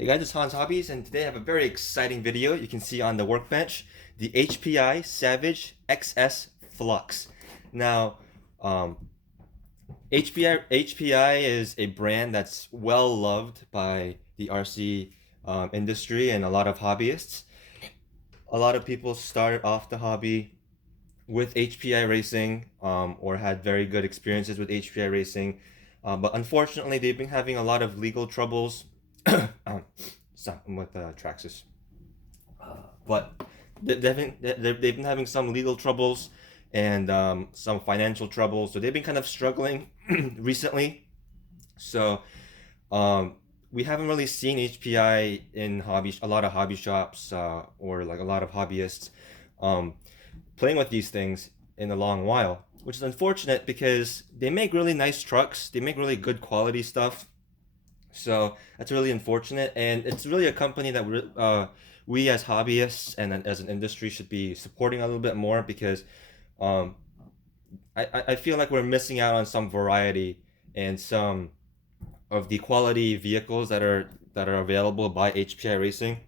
Hey guys, it's Hans Hobbies, and today I have a very exciting video. You can see on the workbench the HPI SAVAGE XS FLUX. Now, um, HPI is a brand that's well loved by the RC industry and a lot of hobbyists. A lot of people started off the hobby with HPI racing or had very good experiences with HPI racing, but unfortunately they've been having a lot of legal troubles with Traxxas. But they've been having some legal troubles and some financial troubles, so they've been kind of struggling recently. So we haven't really seen HPI in a lot of hobby shops or like a lot of hobbyists playing with these things in a long while, which is unfortunate because they make really nice trucks. They make really good quality stuff. So that's really unfortunate, and it's really a company that we as hobbyists and as an industry should be supporting a little bit more, because um, I feel like we're missing out on some variety and some of the quality vehicles that are available by HPI Racing.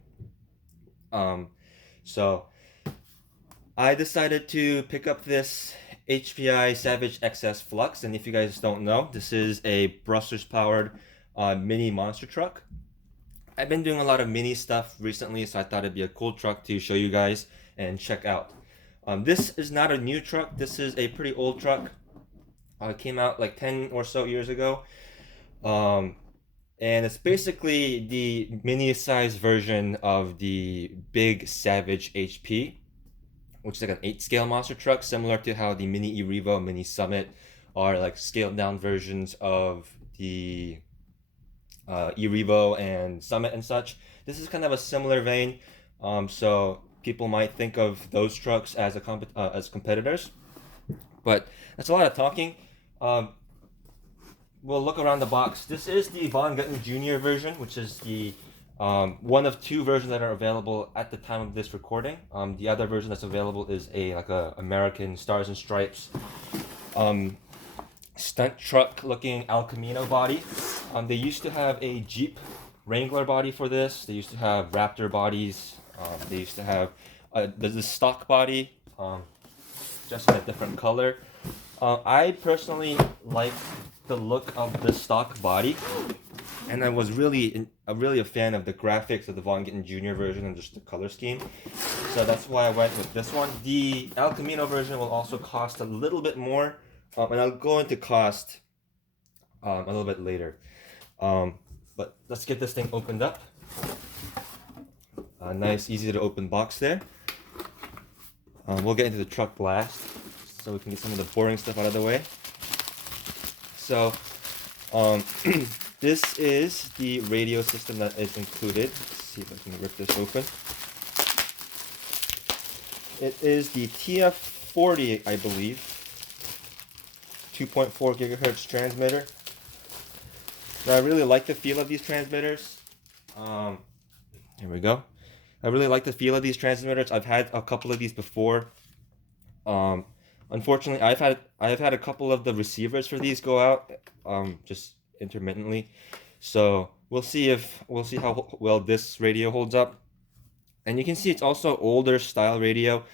So I decided to pick up this HPI SAVAGE XS FLUX, and if you guys don't know, this is a Brussels powered mini monster truck. I've been doing a lot of mini stuff recently, so I thought it'd be a cool truck to show you guys and check out. This is not a new truck. This is a pretty old truck. It came out like 10 or so years ago. And it's basically the mini size version of the big Savage HP, which is like an 8 scale monster truck, similar to how the Mini E-Revo, Mini Summit are like scaled down versions of the E-Revo and Summit and such. This is kind of a similar vein, so people might think of those trucks as as competitors, but that's a lot of talking. We'll look around the box. This is the Von Gutten Jr. version, which is the one of two versions that are available at the time of this recording. The other version that's available is a American Stars and Stripes stunt truck looking El Camino body. They used to have a Jeep Wrangler body for this. They used to have Raptor bodies. They used to have the stock body, just in a different color. I personally like the look of the stock body, and I was really a fan of the graphics of the Von Gutten Jr. version and just the color scheme. So that's why I went with this one. The El Camino version will also cost a little bit more, and I'll go into cost a little bit later. But let's get this thing opened up. Nice, easy to open box there. We'll get into the truck last, so we can get some of the boring stuff out of the way. So, this is the radio system that is included. Let's see if I can rip this open. It is the TF40, I believe. 2.4 gigahertz transmitter. Now, I really like the feel of these transmitters. Here we go. I really like the feel of these transmitters. I've had a couple of these before. Unfortunately, I've had a couple of the receivers for these go out, just intermittently. So we'll see how well this radio holds up. And you can see it's also older style radio,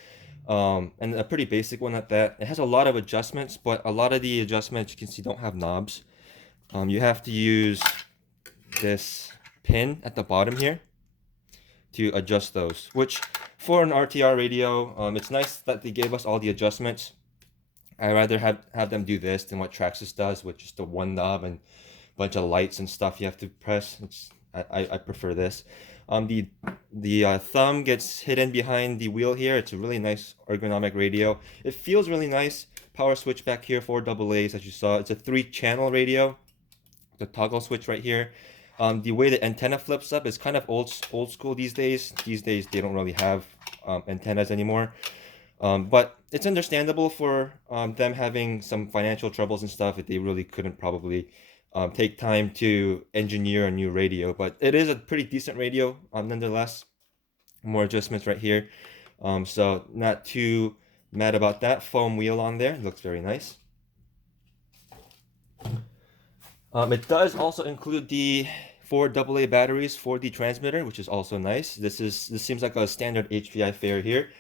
and a pretty basic one at that. It has a lot of adjustments, but a lot of the adjustments you can see don't have knobs. You have to use this pin at the bottom here to adjust those, which for an RTR radio, it's nice that they gave us all the adjustments. I'd rather have them do this than what Traxxas does, with just the one knob and a bunch of lights and stuff you have to press. I prefer this. The thumb gets hidden behind the wheel here. It's a really nice ergonomic radio. It feels really nice. Power switch back here, 4 AA's as you saw. It's a 3-channel radio. The toggle switch right here. The way the antenna flips up is kind of old school these days. These days they don't really have antennas anymore. But it's understandable for them having some financial troubles and stuff, that they really couldn't probably take time to engineer a new radio. But it is a pretty decent radio nonetheless. More adjustments right here. So not too mad about that. Foam wheel on there. It looks very nice. It does also include the 4 AA batteries for the transmitter, which is also nice. This seems like a standard HPI fare here.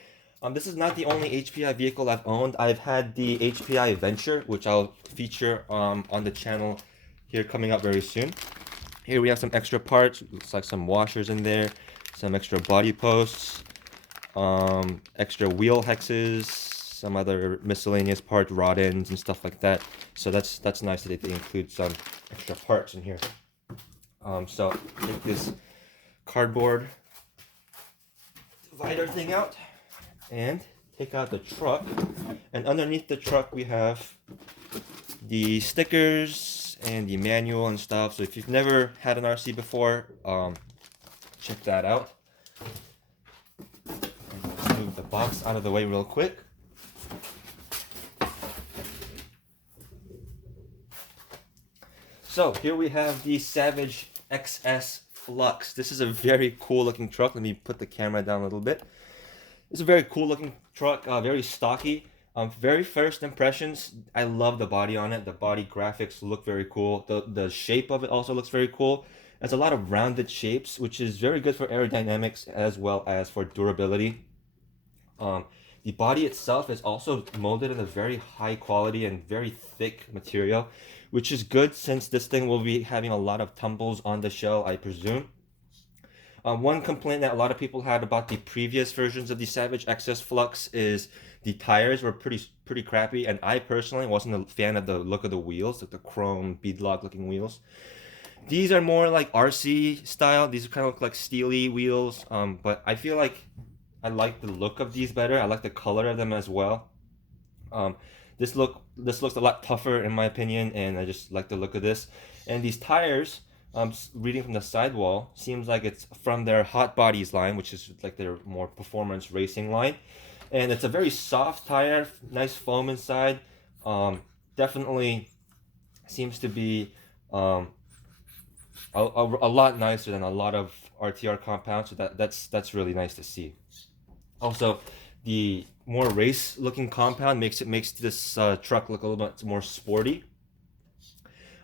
This is not the only HPI vehicle I've owned. I've had the HPI Venture, which I'll feature on the channel here coming up very soon. Here we have some extra parts. Looks like some washers in there, some extra body posts, extra wheel hexes, some other miscellaneous parts, rod ends and stuff like that. So that's nice that they include some extra parts in here. So take this cardboard divider thing out and take out the truck. And underneath the truck we have the stickers and the manual and stuff. So if you've never had an RC before, check that out. And let's move the box out of the way real quick. So here we have the SAVAGE XS Flux. This is a very cool looking truck. Let me put the camera down a little bit. It's a very cool looking truck, very stocky. Very first impressions, I love the body on it. The body graphics look very cool. The shape of it also looks very cool. It has a lot of rounded shapes, which is very good for aerodynamics as well as for durability. The body itself is also molded in a very high quality and very thick material, which is good since this thing will be having a lot of tumbles on the shell, I presume. One complaint that a lot of people had about the previous versions of the SAVAGE XS Flux is the tires were pretty crappy, and I personally wasn't a fan of the look of the wheels, like the chrome beadlock looking wheels. These are more like RC style. These kind of look like steely wheels, but I feel like I like the look of these better. I like the color of them as well. This looks a lot tougher in my opinion, and I just like the look of this. And these tires, reading from the sidewall, seems like it's from their Hot Bodies line, which is like their more performance racing line. And it's a very soft tire, nice foam inside. Definitely seems to be a lot nicer than a lot of RTR compounds. So that's really nice to see. Also, the more race-looking compound makes this truck look a little bit more sporty.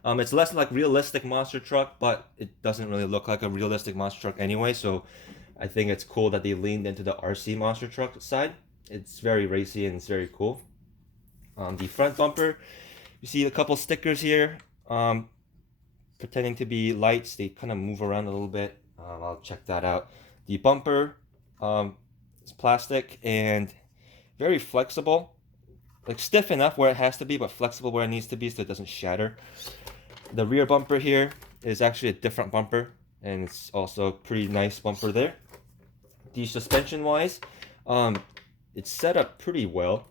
It's less like realistic monster truck, but it doesn't really look like a realistic monster truck anyway. So I think it's cool that they leaned into the RC monster truck side. It's very racy and it's very cool. The front bumper, you see a couple stickers here, pretending to be lights. They kind of move around a little bit. I'll check that out. The bumper, it's plastic and very flexible, like stiff enough where it has to be, but flexible where it needs to be so it doesn't shatter. The rear bumper here is actually a different bumper, and it's also a pretty nice bumper there. The suspension wise, it's set up pretty well.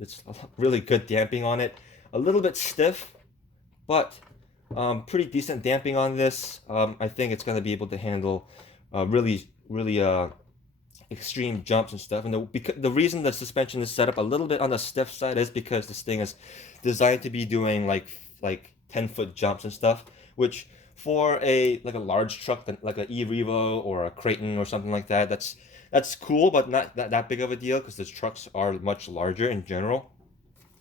It's really good damping on it. A little bit stiff, but pretty decent damping on this. I think it's going to be able to handle really extreme jumps and stuff. And the reason the suspension is set up a little bit on the stiff side is because this thing is designed to be doing like 10-foot jumps and stuff, which for a large truck like an e-Revo or a Creighton or something like that, that's cool, but not that big of a deal because the trucks are much larger in general.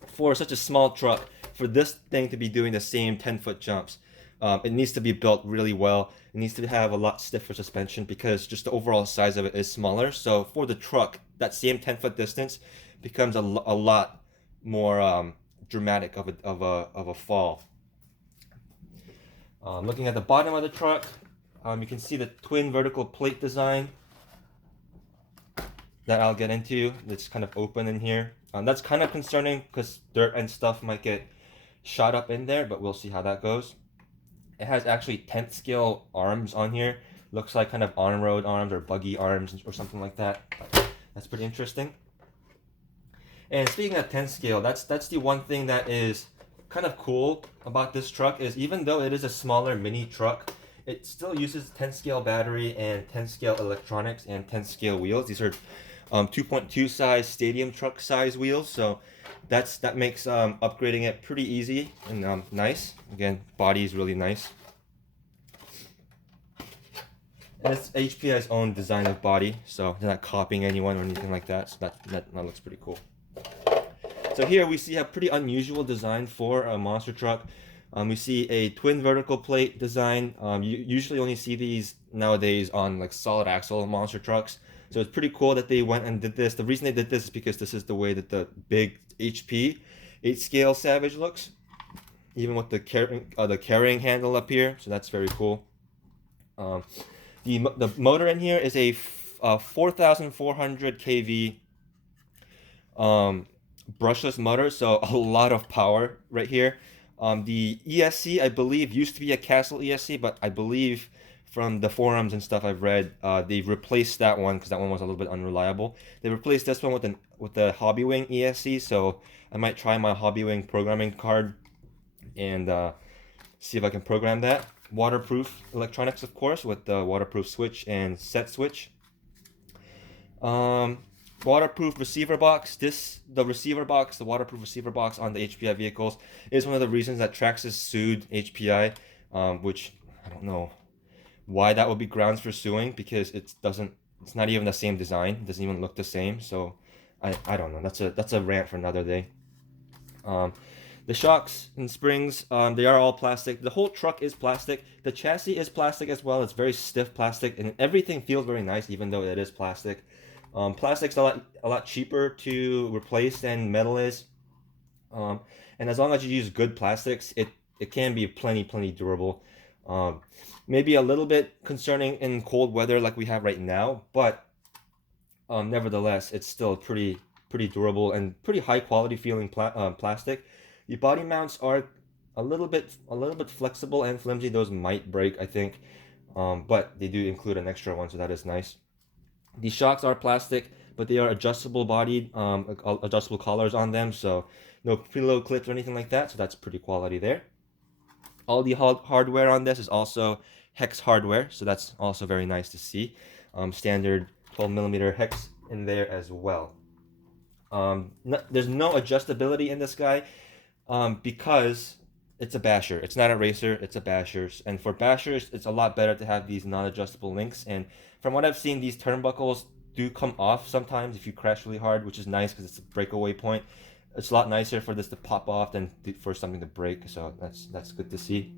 For such a small truck, for this thing to be doing the same 10-foot jumps, it needs to be built really well. It needs to have a lot stiffer suspension because just the overall size of it is smaller. So for the truck, that same 10-foot distance becomes a lot more dramatic of a fall. Looking at the bottom of the truck, you can see the twin vertical plate design that I'll get into. It's kind of open in here. That's kind of concerning because dirt and stuff might get shot up in there, but we'll see how that goes. It has actually 10th scale arms on here. Looks like kind of on-road arms or buggy arms or something like that. That's pretty interesting. And speaking of 10th scale, that's the one thing that is kind of cool about this truck is even though it is a smaller mini truck, it still uses 10th scale battery and 10th scale electronics and 10th scale wheels. These are 2.2 size stadium truck size wheels, so that makes upgrading it pretty easy and nice. Again, body is really nice. And it's HPI's own design of body, so they're not copying anyone or anything like that. So that looks pretty cool. So here we see a pretty unusual design for a monster truck. We see a twin vertical plate design. You usually only see these nowadays on like solid axle monster trucks. So it's pretty cool that they went and did this. The reason they did this is because this is the way that the big HP 8-scale Savage looks, even with the carrying handle up here. So that's very cool. The motor in here is a 4,400 kV brushless motor, so a lot of power right here. The ESC, I believe, used to be a Castle ESC, but I believe from the forums and stuff I've read, they've replaced that one because that one was a little bit unreliable. They replaced this one with the Hobbywing ESC, so I might try my Hobbywing programming card and see if I can program that. Waterproof electronics, of course, with the waterproof switch and set switch. Waterproof receiver box. The waterproof receiver box on the HPI vehicles is one of the reasons that Traxxas sued HPI, which I don't know why that would be grounds for suing, because it's not even the same design. It doesn't even look the same. So I don't know. That's a rant for another day. The shocks and springs, they are all plastic. The whole truck is plastic. The chassis is plastic as well. It's very stiff plastic, and everything feels very nice, even though it is plastic. Plastic's a lot cheaper to replace than metal is, and as long as you use good plastics, it can be plenty durable. Maybe a little bit concerning in cold weather like we have right now, but nevertheless, it's still pretty durable and pretty high quality feeling plastic. The body mounts are a little bit flexible and flimsy. Those might break, I think, but they do include an extra one, so that is nice. The shocks are plastic, but they are adjustable bodied, adjustable collars on them, so no preload clips or anything like that, so that's pretty quality there. All the hardware on this is also hex hardware, so that's also very nice to see. Standard 12mm hex in there as well. There's no adjustability in this guy because it's a basher. It's not a racer, it's a basher. And for bashers, it's a lot better to have these non-adjustable links. And from what I've seen, these turnbuckles do come off sometimes if you crash really hard, which is nice because it's a breakaway point. It's a lot nicer for this to pop off than for something to break, so that's good to see.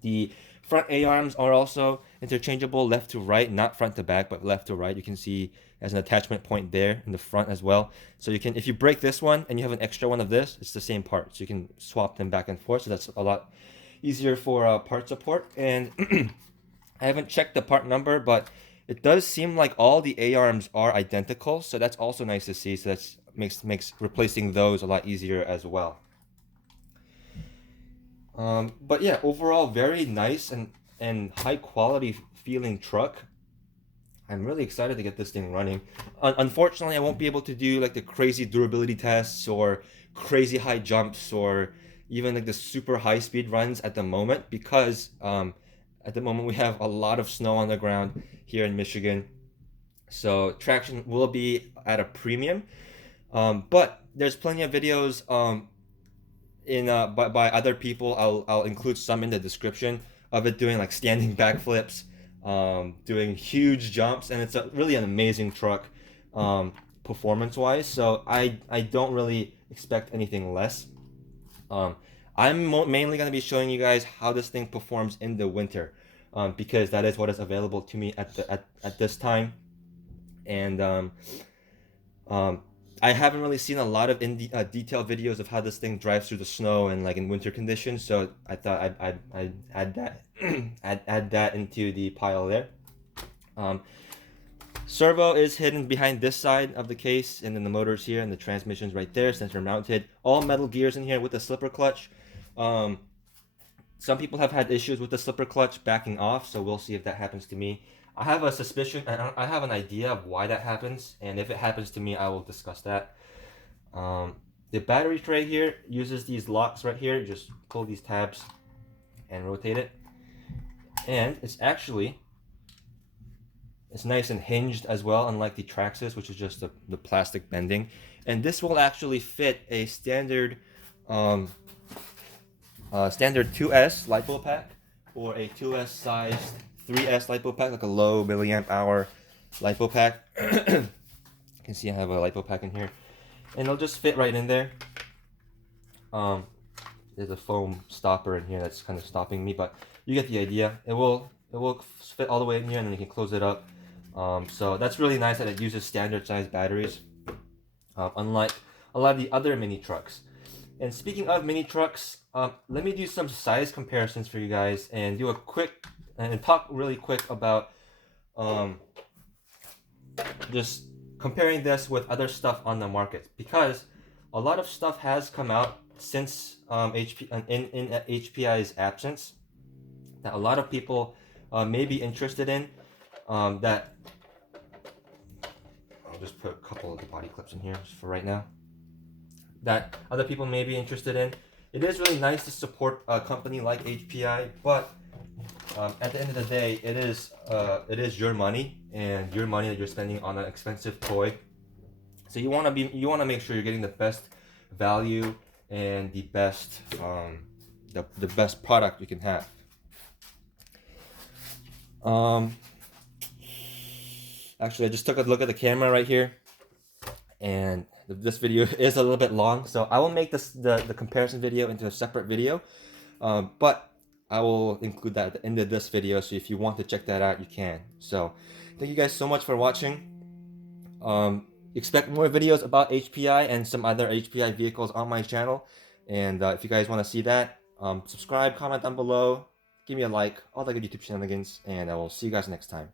The front A-arms are also interchangeable left to right, not front to back, but left to right. You can see as an attachment point there in the front as well. So you can, if you break this one and you have an extra one of this, it's the same part. So you can swap them back and forth. So that's a lot easier for part support. And I haven't checked the part number, but it does seem like all the A-arms are identical. So that's also nice to see. So that makes replacing those a lot easier as well. But yeah, overall very nice and high quality feeling truck. I'm really excited to get this thing running. Unfortunately, I won't be able to do like the crazy durability tests or crazy high jumps or even like the super high speed runs at the moment, because at the moment we have a lot of snow on the ground here in Michigan. So traction will be at a premium. But there's plenty of videos by other people. I'll include some in the description of it doing like standing backflips, doing huge jumps, and it's really an amazing truck performance wise. So I don't really expect anything less. I'm mainly going to be showing you guys how this thing performs in the winter, because that is what is available to me at this time. And I haven't really seen a lot of detailed videos of how this thing drives through the snow and like in winter conditions, so I thought I'd add that add that into the pile there. Servo is hidden behind this side of the case, and then the motor's here and the transmission's right there, center mounted. All metal gears in here with a slipper clutch. Some people have had issues with the slipper clutch backing off, so we'll see if that happens to me. I have a suspicion, I have an idea of why that happens, and if it happens to me, I will discuss that. The battery tray here uses these locks right here. Just pull these tabs and rotate it. And it's nice and hinged as well, unlike the Traxxas, which is just the plastic bending. And this will actually fit a standard 2S LiPo pack, or a 2S sized 3S LiPo pack, like a low milliamp hour LiPo pack. You can see I have a LiPo pack in here, and it'll just fit right in there. there's a foam stopper in here that's kind of stopping me, but you get the idea. It will fit all the way in here, and then you can close it up. So that's really nice that it uses standard size batteries, unlike a lot of the other mini trucks. And speaking of mini trucks, let me do some size comparisons for you guys and do a quick and talk really quick about just comparing this with other stuff on the market, because a lot of stuff has come out since in HPI's absence that a lot of people may be interested in. That I'll just put a couple of the body clips in here just for right now. That other people may be interested in. It is really nice to support a company like HPI, but at the end of the day, it is your money and your money that you're spending on an expensive toy. So you want to make sure you're getting the best value and the best the best product you can have. Actually, I just took a look at the camera right here, and this video is a little bit long, so I will make the comparison video into a separate video, but I will include that at the end of this video, so if you want to check that out, you can. So thank you guys so much for watching. Expect more videos about HPI and some other HPI vehicles on my channel, and if you guys want to see that, subscribe, comment down below, give me a like, all the good YouTube shenanigans, and I will see you guys next time.